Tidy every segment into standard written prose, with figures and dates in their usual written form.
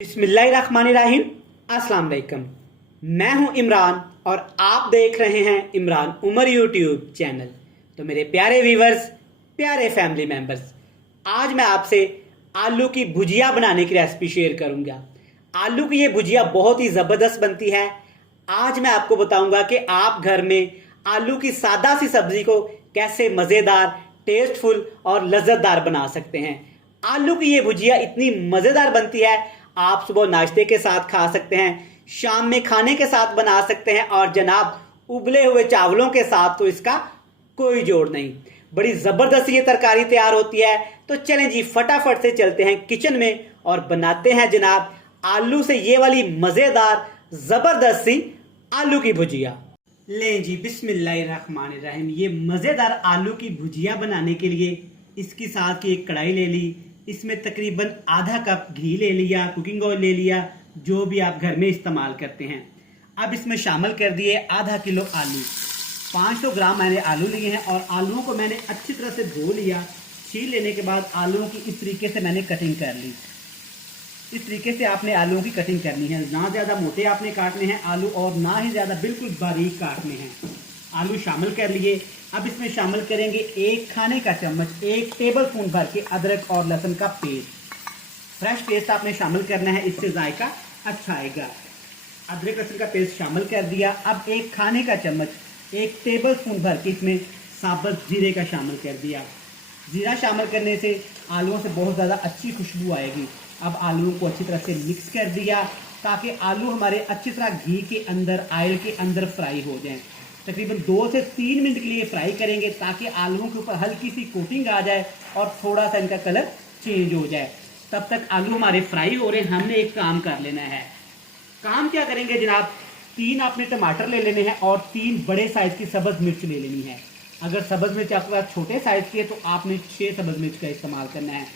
बिस्मिल्लाहिर्रहमानिर्रहीम। अस्सलाम वालेकुम। मैं हूं इमरान और आप देख रहे हैं इमरान उमर यूट्यूब चैनल। तो मेरे प्यारे व्यूवर्स, प्यारे फैमिली मेंबर्स, आज मैं आपसे आलू की भुजिया बनाने की रेसिपी शेयर करूंगा। आलू की ये भुजिया बहुत ही ज़बरदस्त बनती है। आज मैं आपको बताऊंगा कि आप घर में आलू की सादा सी सब्जी को कैसे मज़ेदार, टेस्टफुल और लज्जतदार बना सकते हैं। आलू की ये भुजिया इतनी मज़ेदार बनती है, आप सुबह नाश्ते के साथ खा सकते हैं, शाम में खाने के साथ बना सकते हैं और जनाब उबले हुए चावलों के साथ तो इसका कोई जोड़ नहीं। बड़ी ज़बरदस्त ये तरकारी तैयार होती है। तो चलें जी, फटाफट से चलते हैं किचन में और बनाते हैं जनाब आलू से ये वाली मज़ेदार ज़बरदस्त सी आलू की भुजिया। लें जी, बिस्मिल्लाहिर्रहमानिर्रहीम। ये मज़ेदार आलू की भुजिया बनाने के लिए इसके साथ की एक कढ़ाई ले ली, इसमें तकरीबन आधा कप घी ले लिया, कुकिंग ऑयल ले लिया, जो भी आप घर में इस्तेमाल करते हैं। अब इसमें शामिल कर दिए आधा किलो आलू। 500 ग्राम मैंने आलू लिए हैं और आलूओं को मैंने अच्छी तरह से धो लिया। छील लेने के बाद आलूओं की इस तरीके से मैंने कटिंग कर ली। इस तरीके से आपने आलूओं की कटिंग करनी है। ना ज़्यादा मोटे आपने काटने हैं आलू और ना ही ज़्यादा बिल्कुल बारीक काटने हैं। आलू शामिल कर लिए। अब इसमें शामिल करेंगे एक खाने का चम्मच, 1 टेबल स्पून भर के अदरक और लहसुन का पेस्ट। फ्रेश पेस्ट आपने शामिल करना है, इससे जायका अच्छा आएगा। अदरक लहसुन का पेस्ट शामिल कर दिया। अब 1 खाने का चम्मच, 1 टेबल स्पून भर के इसमें साबुत जीरे का शामिल कर दिया। जीरा शामिल करने से आलूओं से बहुत ज़्यादा अच्छी खुशबू आएगी। अब आलूओं को अच्छी तरह से मिक्स कर दिया ताकि आलू हमारे अच्छी तरह घी के अंदर, ऑयल के अंदर फ्राई हो जाएं। तकरीबन 2 से 3 मिनट के लिए फ्राई करेंगे ताकि आलूओं के ऊपर हल्की सी कोटिंग आ जाए और थोड़ा सा इनका कलर चेंज हो जाए। तब तक आलू हमारे फ्राई हो रहे हैं। हमने एक काम कर लेना है। काम क्या करेंगे जनाब, 3 आपने टमाटर ले लेने हैं और 3 बड़े साइज की सब्ज मिर्च ले लेनी है। अगर सब्ज मिर्च आपके पास छोटे साइज की है तो आपने 6 सब्ज मिर्च का इस्तेमाल करना है।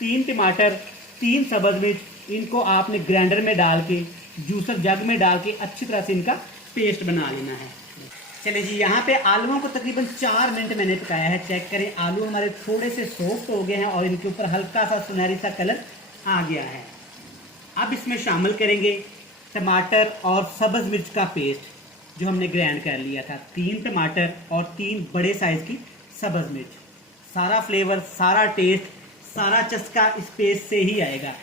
3 टमाटर, 3 सब्ज मिर्च, इनको आपने ग्राइंडर में डाल के, जूसर जग में डाल के अच्छी तरह से इनका पेस्ट बना लेना है। चलिए जी, यहाँ पे आलूओं को तकरीबन 4 मिनट मैंने पकाया है। चेक करें, आलू हमारे थोड़े से सॉफ्ट हो गए हैं और इनके ऊपर हल्का सा सुनहरी सा कलर आ गया है। अब इसमें शामिल करेंगे टमाटर और सब्ज मिर्च का पेस्ट जो हमने ग्राइंड कर लिया था। 3 टमाटर और 3 बड़े साइज की सब्ज मिर्च। सारा फ्लेवर, सारा टेस्ट, सारा चस्का इस पेस्ट से ही आएगा।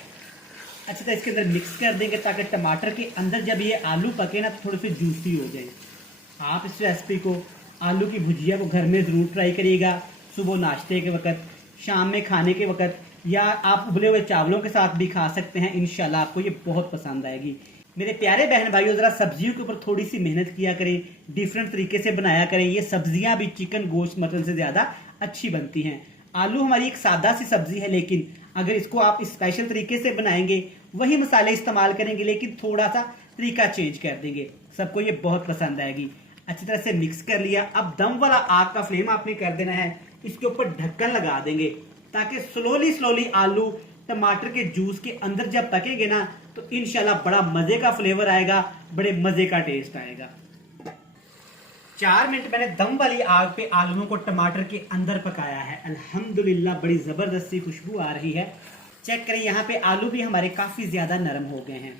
अच्छी तरह इसके अंदर मिक्स कर देंगे ताकि टमाटर के अंदर जब ये आलू पके ना तो थोड़े से जूसी हो जाए। आप इस रेसिपी को, आलू की भुजिया को घर में ज़रूर ट्राई करिएगा। सुबह नाश्ते के वक्त, शाम में खाने के वक्त, या आप उबले हुए चावलों के साथ भी खा सकते हैं। इंशाल्लाह आपको ये बहुत पसंद आएगी। मेरे प्यारे बहन भाइयों, ज़रा सब्जियों के ऊपर थोड़ी सी मेहनत किया करें, डिफरेंट तरीके से बनाया करें। ये सब्जियां भी चिकन, गोश्त, मटन से ज़्यादा अच्छी बनती हैं। आलू हमारी एक सादा सी सब्जी है, लेकिन अगर इसको आप स्पेशल तरीके से बनाएंगे, वही मसाले इस्तेमाल करेंगे लेकिन थोड़ा सा तरीका चेंज कर देंगे, सबको ये बहुत पसंद आएगी। अच्छी तरह से मिक्स कर लिया। अब दम वाला आग का फ्लेम आपने कर देना है। इसके ऊपर ढक्कन लगा देंगे ताकि स्लोली आलू टमाटर के जूस के अंदर जब पकेंगे ना तो इंशाल्लाह बड़ा मजे का फ्लेवर आएगा, बड़े मजे का टेस्ट आएगा। 4 मिनट मैंने दम वाली आग पे आलूओं को टमाटर के अंदर पकाया है। अल्हम्दुलिल्लाह बड़ी जबरदस्त सी खुशबू आ रही है। चेक करें, यहाँ पे आलू भी हमारे काफी ज्यादा नरम हो गए हैं।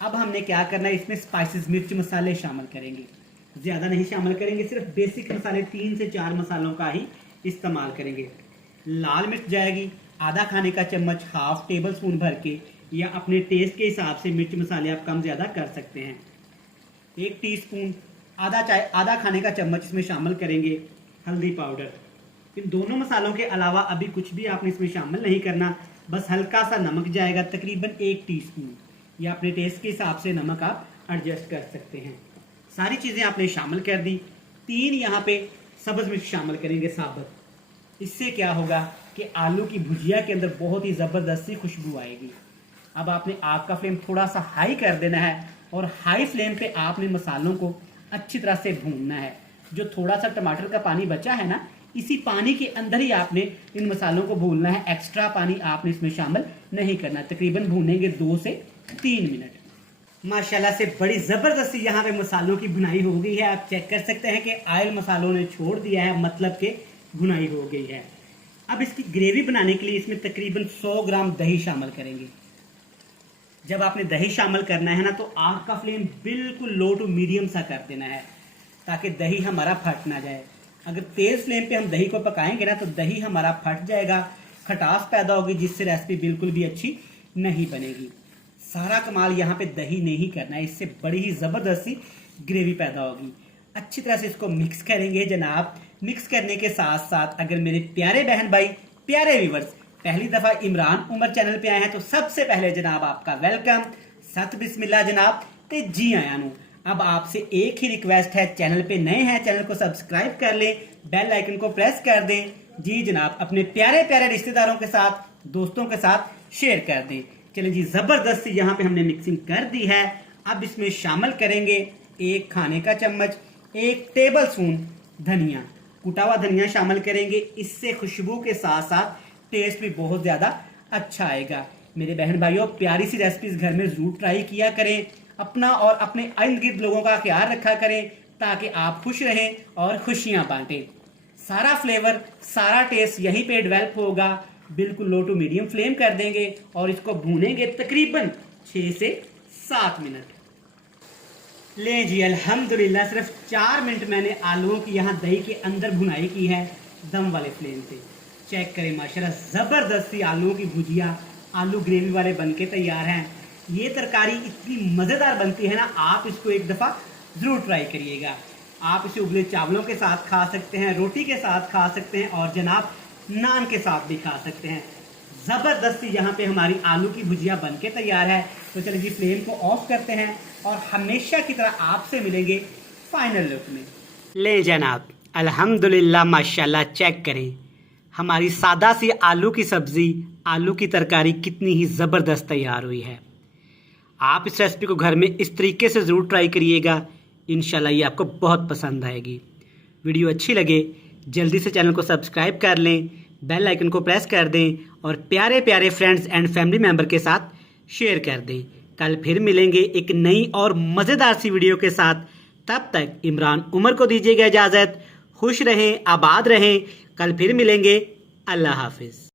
अब हमने क्या करना है, इसमें स्पाइसेस, मिर्च मसाले शामिल करेंगे। ज़्यादा नहीं शामिल करेंगे, सिर्फ बेसिक मसाले 3 से 4 मसालों का ही इस्तेमाल करेंगे। लाल मिर्च जाएगी आधा खाने का चम्मच, 1/2 टेबल स्पून भर के, या अपने टेस्ट के हिसाब से मिर्च मसाले आप कम ज़्यादा कर सकते हैं। 1 टीस्पून, आधा खाने का चम्मच इसमें शामिल करेंगे हल्दी पाउडर। इन दोनों मसालों के अलावा अभी कुछ भी आपने इसमें शामिल नहीं करना, बस हल्का सा नमक जाएगा, तकरीबन 1 टीस्पून, या अपने टेस्ट के हिसाब से नमक आप एडजस्ट कर सकते हैं। सारी चीज़ें आपने शामिल कर दी। 3 यहाँ पे सब्ज मिर्च शामिल करेंगे साबुत। इससे क्या होगा कि आलू की भुजिया के अंदर बहुत ही ज़बरदस्त सी खुशबू आएगी। अब आपने आग का फ्लेम थोड़ा सा हाई कर देना है और हाई फ्लेम पे आपने मसालों को अच्छी तरह से भूनना है। जो थोड़ा सा टमाटर का पानी बचा है ना, इसी पानी के अंदर ही आपने इन मसालों को भूनना है। एक्स्ट्रा पानी आपने इसमें शामिल नहीं करना। तकरीबन भूनेंगे 2 से 3 मिनट। माशाल्लाह से बड़ी ज़बरदस्ती यहाँ पे मसालों की भुनाई हो गई है। आप चेक कर सकते हैं कि ऑयल मसालों ने छोड़ दिया है, मतलब कि भुनाई हो गई है। अब इसकी ग्रेवी बनाने के लिए इसमें तकरीबन 100 ग्राम दही शामिल करेंगे। जब आपने दही शामिल करना है ना तो आग का फ्लेम बिल्कुल लो टू मीडियम सा कर देना है ताकि दही हमारा फट ना जाए। अगर तेज फ्लेम पे हम दही को पकाएंगे ना तो दही हमारा फट जाएगा, खटास पैदा होगी, जिससे रेसिपी बिल्कुल भी अच्छी नहीं बनेगी। सारा कमाल यहाँ पे दही नहीं करना है, इससे बड़ी ही ज़बरदस्त सी ग्रेवी पैदा होगी। अच्छी तरह से इसको मिक्स करेंगे जनाब। मिक्स करने के साथ साथ अगर मेरे प्यारे बहन भाई, प्यारे व्यूवर्स पहली दफ़ा इमरान उमर चैनल पे आए हैं तो सबसे पहले जनाब आपका वेलकम, सत बिस्मिल्लाह जनाब, ते जी आया नू। अब आपसे एक ही रिक्वेस्ट है, चैनल पे नए हैं चैनल को सब्सक्राइब कर लें, बेल आइकन को प्रेस कर दें। जी जनाब, अपने प्यारे प्यारे रिश्तेदारों के साथ, दोस्तों के साथ शेयर कर दें। चलिए जी, ज़बरदस्त यहाँ पे हमने मिक्सिंग कर दी है। अब इसमें शामिल करेंगे 1 खाने का चम्मच, 1 टेबल स्पून धनिया, कुटा हुआ धनिया शामिल करेंगे। इससे खुशबू के साथ साथ टेस्ट भी बहुत ज़्यादा अच्छा आएगा। मेरे बहन भाइयों, प्यारी सी रेसिपीज घर में ज़रूर ट्राई किया करें। अपना और अपने इर्द गिर्द लोगों का ख्याल रखा करें ताकि आप खुश रहें और खुशियां बांटें। सारा फ्लेवर, सारा टेस्ट यहीं पे डेवलप होगा। बिल्कुल लो टू मीडियम फ्लेम कर देंगे और इसको भूनेंगे तकरीबन 6 से 7 मिनट। ले जी, अल्हम्दुलिल्लाह सिर्फ 4 मिनट मैंने आलूओं की यहाँ दही के अंदर भुनाई की है दम वाले फ्लेम पे। चेक करें, माशाल्लाह ज़बरदस्त सी आलूओं की भुजिया, आलू ग्रेवी वाले बनके तैयार हैं। ये तरकारी इतनी मज़ेदार बनती है ना, आप इसको एक दफ़ा ज़रूर ट्राई करिएगा। आप इसे उबले चावलों के साथ खा सकते हैं, रोटी के साथ खा सकते हैं और जनाब नान के साथ भी खा सकते हैं। ज़बरदस्ती यहाँ पे हमारी आलू की भुजिया बनके तैयार है। तो चलिए जी, फ्लेम को ऑफ करते हैं और हमेशा की तरह आपसे मिलेंगे फाइनल लुक में। ले जनाब, अल्हम्दुलिल्लाह माशाल्लाह, चेक करें हमारी सादा सी आलू की सब्ज़ी, आलू की तरकारी कितनी ही ज़बरदस्त तैयार हुई है। आप इस रेसिपी को घर में इस तरीके से ज़रूर ट्राई करिएगा, इंशाल्लाह ये आपको बहुत पसंद आएगी। वीडियो अच्छी लगे जल्दी से चैनल को सब्सक्राइब कर लें, बेल आइकन को प्रेस कर दें और प्यारे प्यारे फ्रेंड्स एंड फैमिली मेम्बर के साथ शेयर कर दें। कल फिर मिलेंगे एक नई और मज़ेदार सी वीडियो के साथ। तब तक इमरान उमर को दीजिएगा इजाज़त। खुश रहें, आबाद रहें। कल फिर मिलेंगे। अल्लाह हाफिज़।